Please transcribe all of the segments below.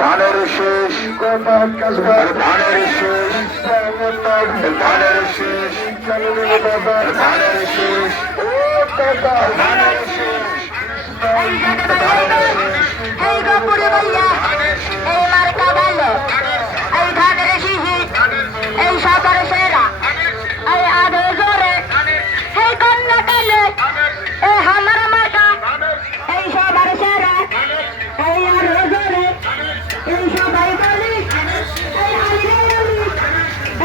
ধানের শেষ ধানের শেষ ধানের শেষ ধানের শেষ ধানের শেষ এই গপুরে ভাইয়া এই মার্কা ভালো এই ধানের শিশি এই সবার সেরা এই আধে জোরে এই কন্যা কালে এই হামার মার্কা এই সবার সেরা এই আধে জোরে এই সবাই বলি এই আলিয়ে আলি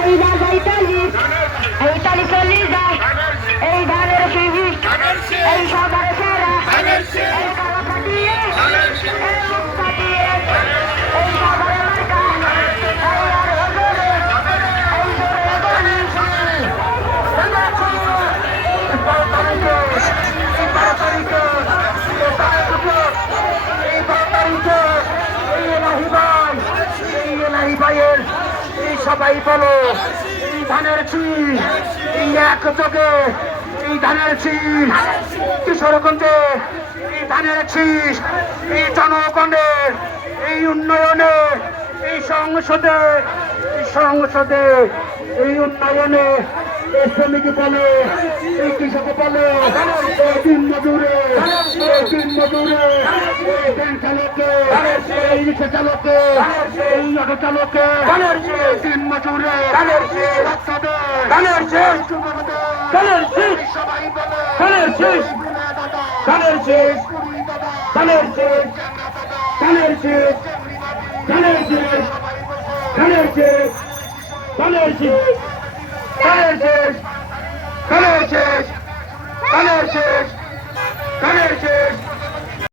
এই বাজাই তালি এই তালি চলি যায় এই ধানের শিশি এই সবার সেরা এই কালা পাটিয়ে এই মুখ পাটিয়ে এই সবার মার্কা এই আধে জোরে এই জোরে বলি সবাই বলো এই ধানের শীষ এই এক চোখে এই ধানের শীষ কিশোরগঞ্জে এই ধানের শীষ এই জনগণের এই উন্নয়নে এই সংসদে এই উন্নয়নে এই শ্রমিক বলে এই কৃষক বলে এই দিন মজুরে এই ব্যাংক চালকে এই রিক্সা চালকে এই অটো চালকে এই দিন মজুরে সবাই বলে ধানের শেষ